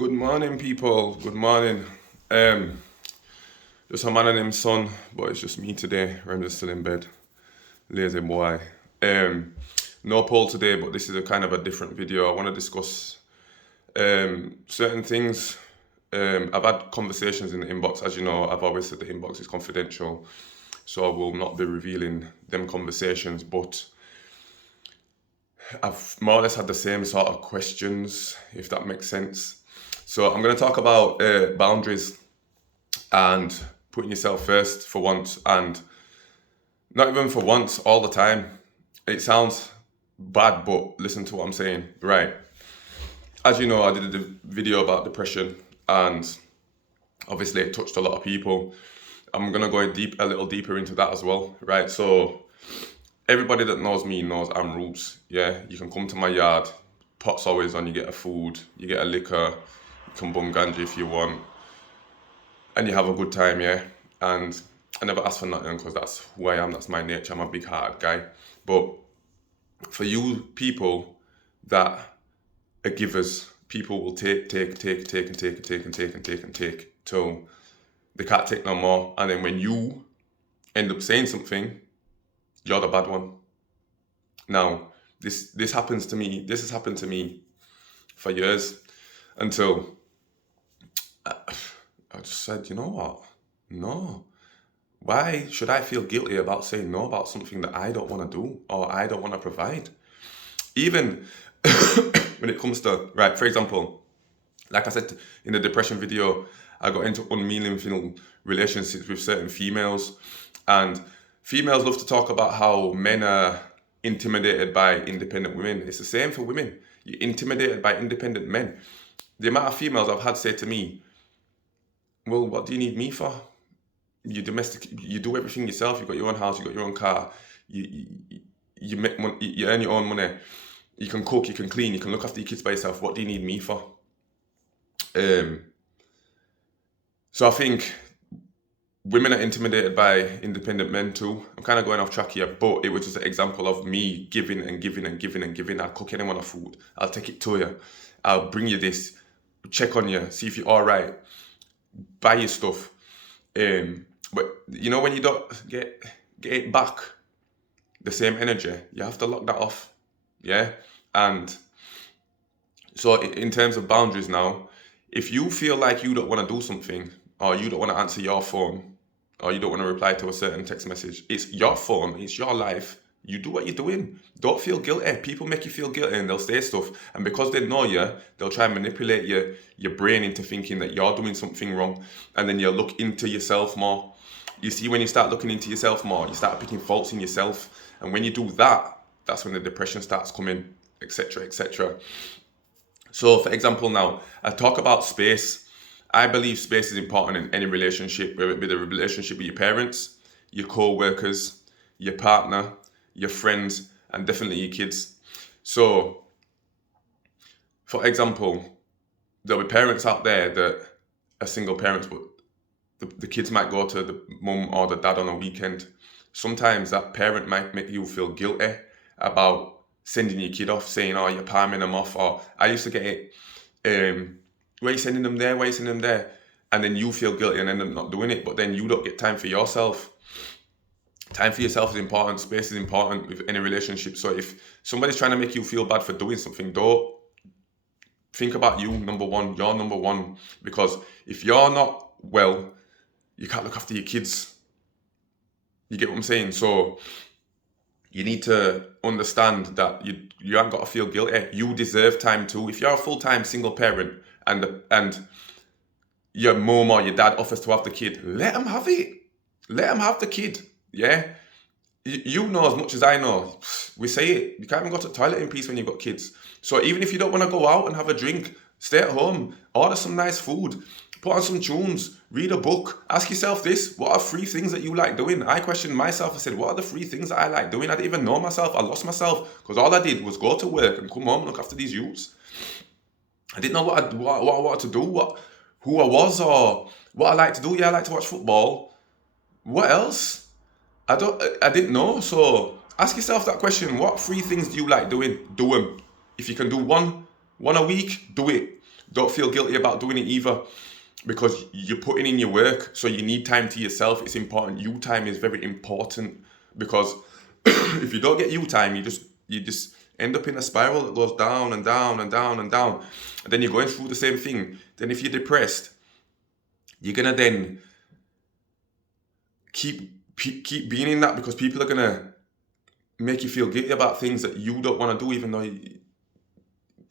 Good morning, people. Good morning. Um, Justamanandhisson, but it's just me today. I'm just still in bed. Lazy boy. Um, no poll today, but this is a kind of a different video. I want to discuss certain things. I've had conversations in the inbox. As you know, I've always said the inbox is confidential, so I will not be revealing them conversations. But I've more or less had the same sort of questions, if that makes sense. So I'm going to talk about boundaries and putting yourself first for once, and not even for once, all the time. It sounds bad, but listen to what I'm saying. Right. As you know, I did a video about depression, and obviously it touched a lot of people. I'm going to go a little deeper into that as well. Right. So everybody that knows me knows I'm roots. Yeah. You can come to my yard, pot's always on, you get a food, you get a liquor, you can bum ganja if you want, and you have a good time, yeah. And I never ask for nothing because that's who I am. That's my nature. I'm a big-hearted guy. But for you people that are givers, people will take and take till they can't take no more. And then when you end up saying something, you're the bad one. Now, this happens to me. This has happened to me for years until I just said, you know what? No. Why should I feel guilty about saying no about something that I don't want to do or I don't want to provide? Even when it comes to, right, for example, like I said in the depression video, I got into unmeaningful relationships with certain females, and females love to talk about how men are intimidated by independent women. It's the same for women. You're intimidated by independent men. The amount of females I've had say to me, well, what do you need me for? You do everything yourself. You've got your own house, you've got your own car, you make money, you earn your own money, you can cook, you can clean, you can look after your kids by yourself. What do you need me for? So I think women are intimidated by independent men too. I'm kind of going off track here, but it was just an example of me giving and giving and giving and giving. I'll cook anyone a food, I'll take it to you, I'll bring you this, check on you, see if you're all right, buy you stuff. But you know, when you don't get it back, the same energy, you have to lock that off. Yeah. And so in terms of boundaries now, if you feel like you don't want to do something, or you don't want to answer your phone, or you don't want to reply to a certain text message, it's your phone, it's your life. You do what you're doing. Don't feel guilty. People make you feel guilty and they'll say stuff. And because they know you, they'll try and manipulate your brain into thinking that you're doing something wrong. And then you look into yourself more. You see, when you start looking into yourself more, you start picking faults in yourself. And when you do that, that's when the depression starts coming, etc., etc. So, for example, now, I talk about space. I believe space is important in any relationship, whether it be the relationship with your parents, your co-workers, your partner, your friends, and definitely your kids. So, for example, there'll be parents out there that are single parents, but the kids might go to the mum or the dad on a weekend. Sometimes that parent might make you feel guilty about sending your kid off, saying, oh, you're palming them off. Or I used to get it, why are you sending them there? Why are you sending them there? And then you feel guilty and end up not doing it, but then you don't get time for yourself. Time for yourself is important. Space is important with any relationship. So if somebody's trying to make you feel bad for doing something, don't think about you, number one. You're number one. Because if you're not well, you can't look after your kids. You get what I'm saying? So you need to understand that you haven't got to feel guilty. You deserve time too. If you're a full-time single parent and your mom or your dad offers to have the kid, let them have it. Let them have the kid. Yeah, you know as much as I know. We say it. You can't even go to the toilet in peace when you've got kids. So even if you don't want to go out and have a drink, stay at home, order some nice food, put on some tunes, read a book. Ask yourself this: what are 3 things that you like doing? I questioned myself. I said, what are the 3 things that I like doing? I didn't even know myself. I lost myself because all I did was go to work and come home and look after these youths. I didn't know what I wanted to do, who I was, or what I like to do. Yeah, I like to watch football. What else? I didn't know. So ask yourself that question. What 3 things do you like doing? Do them. If you can do one a week, do it. Don't feel guilty about doing it either, because you're putting in your work, so you need time to yourself. It's important. You time is very important, because if you don't get you time, you just end up in a spiral that goes down and down and down and down, and then you're going through the same thing. Then if you're depressed, you're gonna then keep being in that, because people are gonna make you feel guilty about things that you don't want to do, even though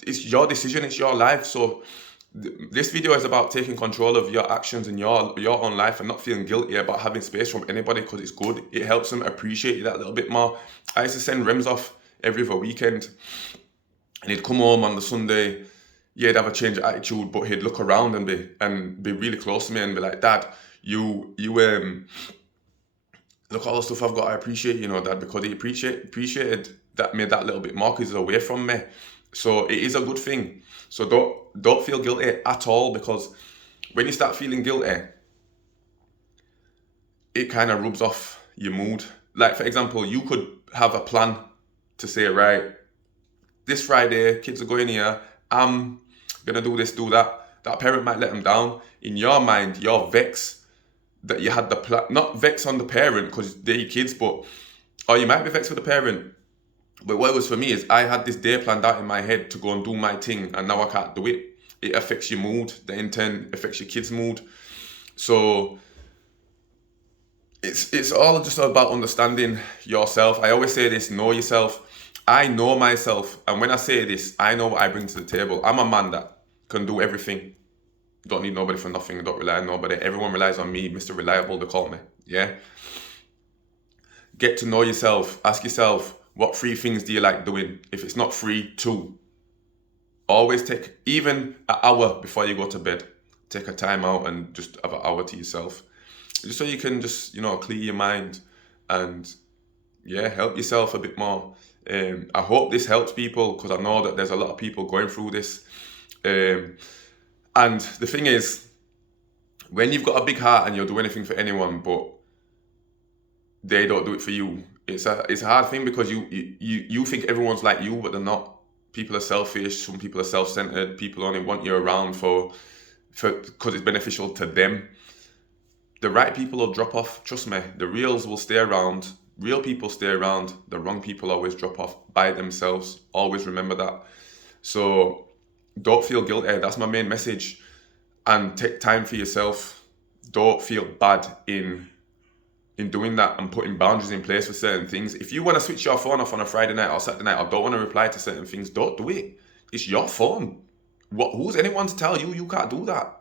it's your decision, it's your life. So this video is about taking control of your actions in your own life, and not feeling guilty about having space from anybody, because it's good. It helps them appreciate you that little bit more. I used to send Rems off every other weekend, and he'd come home on the Sunday. Yeah, he'd have a change of attitude, but he'd look around and be really close to me and be like, "Dad, you look at all the stuff I've got. I appreciate, Dad," because he appreciated that, made that little bit more, because he's away from me. So it is a good thing. So don't feel guilty at all, because when you start feeling guilty, it kind of rubs off your mood. Like, for example, you could have a plan to say, right, this Friday, kids are going here, I'm gonna do this, do that. That parent might let them down. In your mind, you're vexed that you had the plan, not vexed on the parent because they're your kids, or you might be vexed with the parent. But what it was for me is, I had this day planned out in my head to go and do my thing, and now I can't do it. It affects your mood. That in turn affects your kids' mood. So it's all just about understanding yourself. I always say this: know yourself. I know myself, and when I say this, I know what I bring to the table. I'm a man that can do everything. Don't need nobody for nothing. Don't rely on nobody. Everyone relies on me, Mr. Reliable, they call me. Yeah. Get to know yourself. Ask yourself, what 3 things do you like doing? If it's not 3, 2. Always take even an hour before you go to bed. Take a time out and just have an hour to yourself, just so you can just clear your mind and help yourself a bit more. I hope this helps people, because I know that there's a lot of people going through this. And the thing is, when you've got a big heart and you'll do anything for anyone, but they don't do it for you, it's a hard thing, because you think everyone's like you, but they're not. People are selfish. Some people are self-centered. People only want you around for because it's beneficial to them. The right people will drop off. Trust me. The reals will stay around. Real people stay around. The wrong people always drop off by themselves. Always remember that. So don't feel guilty. That's my main message. And take time for yourself. Don't feel bad in doing that and putting boundaries in place for certain things. If you want to switch your phone off on a Friday night or Saturday night, or don't want to reply to certain things, don't do it. It's your phone. Who's anyone to tell you can't do that?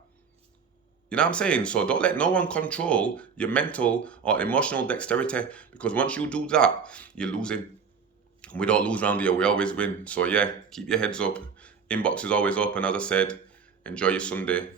You know what I'm saying? So don't let no one control your mental or emotional dexterity, because once you do that, you're losing. We don't lose around here, we always win. So keep your heads up. Inbox is always open, as I said. Enjoy your Sunday.